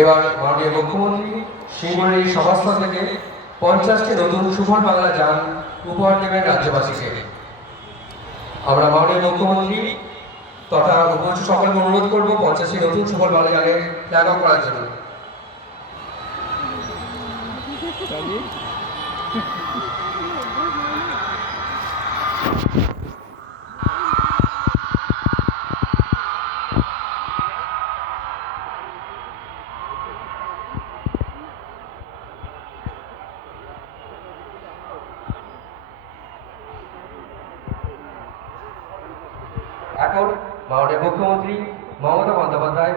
এবার মাননীয় মুখ্যমন্ত্রী সিঙ্গুরের এই সভাস্থল থেকে 50টি নতুন সুফল বাংলা যান উপহার দেবেন রাজ্যবাসীকে। আমরা মাননীয় মুখ্যমন্ত্রী তথা উপস্থিত সকলকে অনুরোধ করব 50টি নতুন সুফল বাংলা যানে ফ্ল্যাগ অফ করার জন্য। এখন মাননীয় মুখ্যমন্ত্রী মমতা বন্দ্যোপাধ্যায়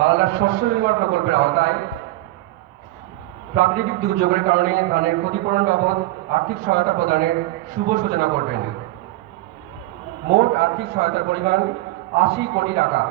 বাংলার শস্য বীমা প্রকল্পের আওতায় প্রাকৃতিক দুর্যোগের কারণে ধানের ক্ষতিপূরণ বাবদ আর্থিক সহায়তা প্রদানের শুভ সূচনা করবেন। মোট আর্থিক সহায়তার পরিমাণ 80 কোটি টাকা।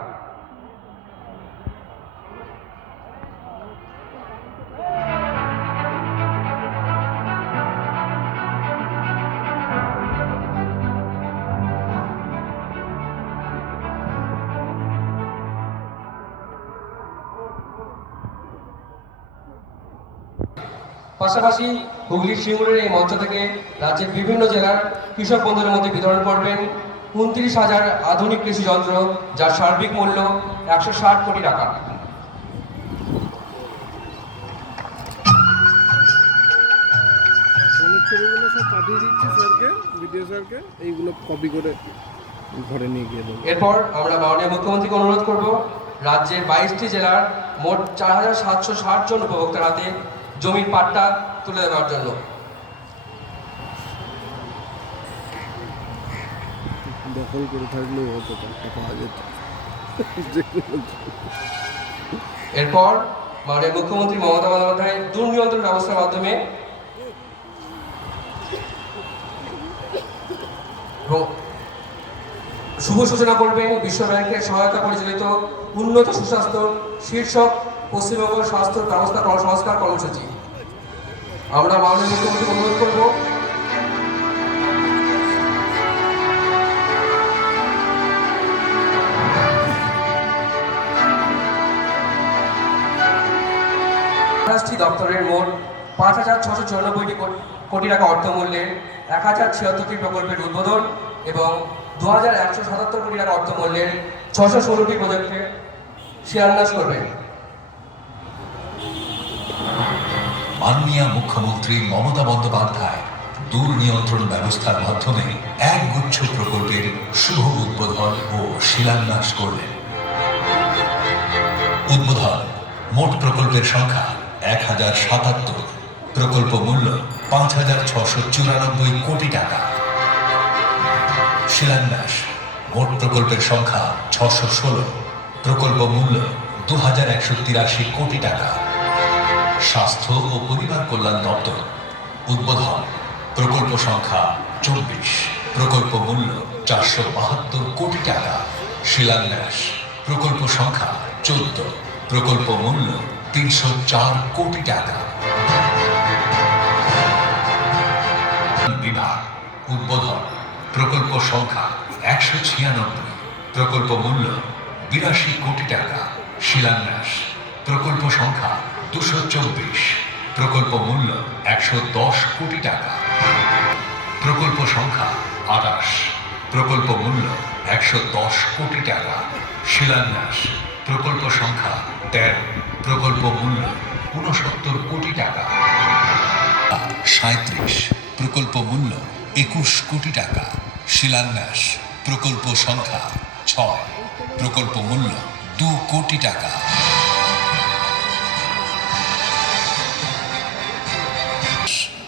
পাশাপাশি হুগলির সিঙ্গুরের এই মঞ্চ থেকে রাজ্যের বিভিন্ন জেলার কৃষক বন্ধুদের মধ্যে বিতরণ করবেন 29,000 আধুনিক কৃষি যন্ত্র, যার সার্বিক মূল্য 160 কোটি টাকা। ছবিগুলো সব পাঠিয়ে দিচ্ছি স্যারকে, ভিডিও স্যারকে, এইগুলো কপি করে ঘরে নিয়ে গিয়ে দেবো। এরপর আমরা মাননীয় মুখ্যমন্ত্রীকে অনুরোধ করব রাজ্যের 22টি জেলার মোট 4,760 জন উপভোক্তার হাতে জমির পাট্টা তুলে দেওয়ার জন্য। দখল করে থাকলেও হতো, টাকা পাওয়া যেত। এরপর মাননীয় মুখ্যমন্ত্রী মমতা বন্দ্যোপাধ্যায় দুর্নিয়ন্ত্রণ ব্যবস্থার মাধ্যমে শুভ সূচনা করবেন বিশ্ব ব্যাংকের সহায়তা পরিচালিত উন্নত সুস্বাস্থ্য শীর্ষক পশ্চিমবঙ্গ স্বাস্থ্য ব্যবস্থা সংস্কার কর্মসূচি। আমরা মাননীয় মুখ্যমন্ত্রী অনুরোধ করব মহারাষ্ট্র দপ্তরের মোট 5,694 কোটি টাকা অর্থমূল্যের 1,076টি প্রকল্পের উদ্বোধন এবং 2,177 কোটি টাকা অর্থমূল্যের 616টি প্রজেক্টের শিলান্যাস করবেন। মাননীয় মুখ্যমন্ত্রী মমতা বন্দ্যোপাধ্যায় দুর্নিয়ন্ত্রণ ব্যবস্থার মাধ্যমে একগুচ্ছ প্রকল্পের শুভ উদ্বোধন ও শিলান্যাস করলেন। উদ্বোধন: মোট প্রকল্পের সংখ্যা 1,077, প্রকল্প মূল্য 5,694 কোটি টাকা। শিলান্যাস: মোট প্রকল্পের সংখ্যা 616, প্রকল্প মূল্য 2,183 কোটি টাকা। স্বাস্থ্য ও পরিবার কল্যাণ দপ্তর উদ্বোধন: প্রকল্প সংখ্যা 24, প্রকল্প মূল্য 472 কোটি টাকা। শিলান্যাস: প্রকল্প সংখ্যা 14, প্রকল্প মূল্য 304 কোটি টাকা। বিভাগ উদ্বোধন: প্রকল্প সংখ্যা 196, প্রকল্প মূল্য 82 কোটি টাকা। শিলান্যাস: প্রকল্প সংখ্যা 224, প্রকল্প মূল্য 110 কোটি টাকা। প্রকল্প সংখ্যা 28, প্রকল্প মূল্য 110 কোটি টাকা। শিলান্যাস: প্রকল্প সংখ্যা 13, প্রকল্প মূল্য 69 কোটি টাকা। 37, প্রকল্প মূল্য 21 কোটি টাকা। শিলান্যাস: প্রকল্প সংখ্যা 6, প্রকল্প মূল্য 2 কোটি টাকা।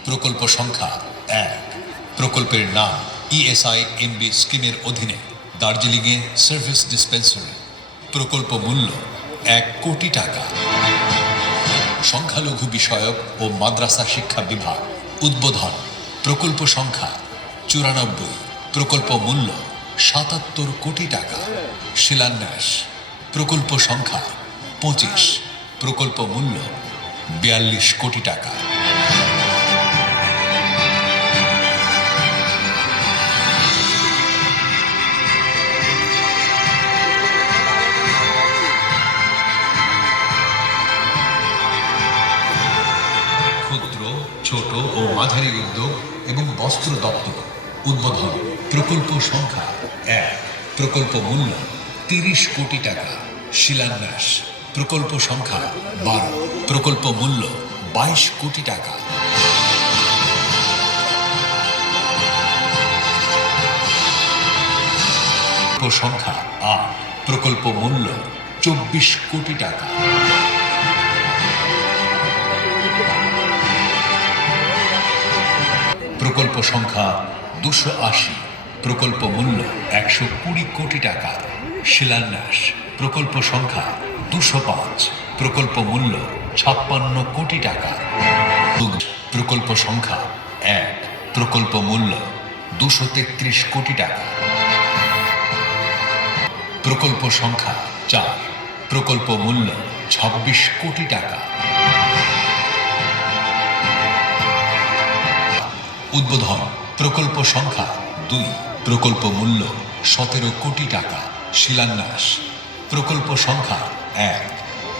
প্রকল্প সংখ্যা 1, প্রকল্পের নাম ESIMB স্কিমের অধীনে দার্জিলিংয়ে সার্ভিস ডিসপেন্সারি, প্রকল্প মূল্য 1 কোটি টাকা। সংখ্যালঘু বিষয়ক ও মাদ্রাসা শিক্ষা বিভাগ উদ্বোধন: প্রকল্প সংখ্যা 94, প্রকল্প মূল্য 77 কোটি টাকা। শিলান্যাস: প্রকল্প সংখ্যা 25, প্রকল্প মূল্য 42 কোটি টাকা। মাঝারি উদ্যোগ এবং বস্ত্র দপ্তর। উদ্বোধন প্রকল্প সংখ্যা 1, প্রকল্প মূল্য 30 কোটি টাকা। শিলান্যাস প্রকল্প সংখ্যা 12, প্রকল্প মূল্য 22 কোটি টাকা। প্রকল্প সংখ্যা 8, প্রকল্প মূল্য 24 কোটি টাকা। প্রকল্প সংখ্যা 280, প্রকল্প মূল্য 120 কোটি টাকা। শিলান্যাস প্রকল্প সংখ্যা 205, প্রকল্প মূল্য 56 কোটি টাকা। প্রকল্প সংখ্যা 1, প্রকল্প মূল্য 233 কোটি টাকা। প্রকল্প সংখ্যা 4, প্রকল্প মূল্য 26 কোটি টাকা। উদ্বোধন প্রকল্প সংখ্যা 2, প্রকল্প মূল্য 17 কোটি টাকা। শিলান্যাস প্রকল্প সংখ্যা 1,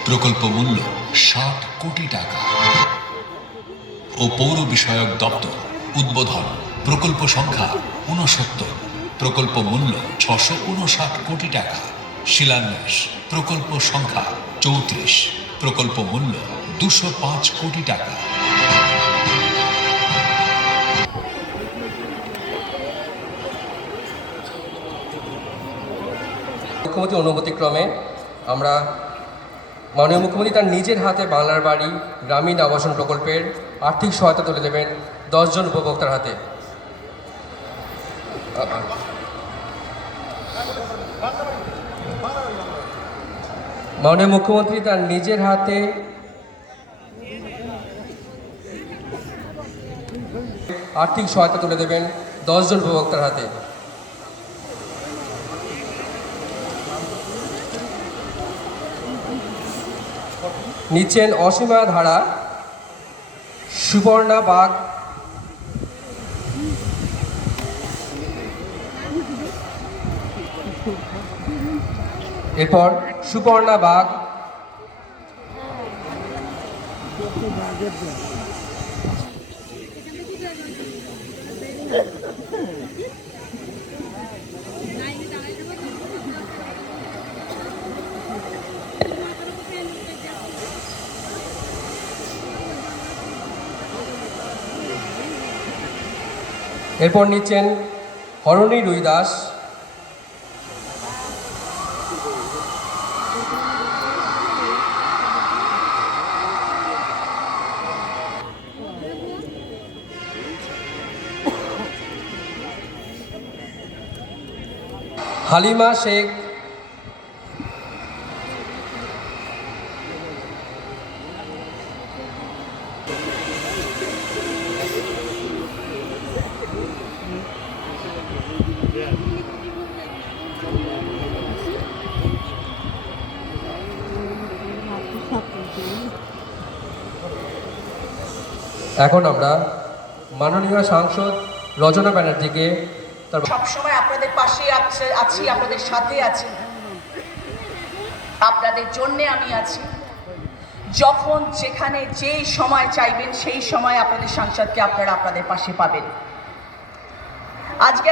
প্রকল্প মূল্য 60 কোটি টাকা। ও পৌর বিষয়ক দপ্তর। উদ্বোধন প্রকল্প সংখ্যা 69, প্রকল্প মূল্য 659 কোটি টাকা। শিলান্যাস প্রকল্প সংখ্যা 34, প্রকল্প মূল্য 205 কোটি টাকা। মুখ্যমন্ত্রী অনুমতিক্রমে আমরা মাননীয় মুখ্যমন্ত্রী তার নিজের হাতে বাংলার বাড়ি গ্রামীণ আবাসন প্রকল্পের আর্থিক সহায়তা তুলে দেবেন 10 জন উপভোক্তার হাতে। মাননীয় মুখ্যমন্ত্রী তার নিজের হাতে আর্থিক সহায়তা তুলে দেবেন 10 জন উপভোক্তার হাতে। নিচ্ছেন অসীমা ধারা, সুবর্ণা বাগ, এরপর সুবর্ণা বাগ, এরপর নিচ্ছেন হরণী রুইদাস, হালিমা শেখ, এখন আমরা মাননীয় সাংসদ রচনা ব্যানার্জিকে তার সবসময় আপনাদের পাশে আছি, আপনাদের সাথে আছি, আপনাদের জন্যে আমি আছি। যখন যেখানে যেই সময় চাইবেন সেই সময় আপনাদের সাংসদকে আপনারা আপনাদের পাশে পাবেন। আজকে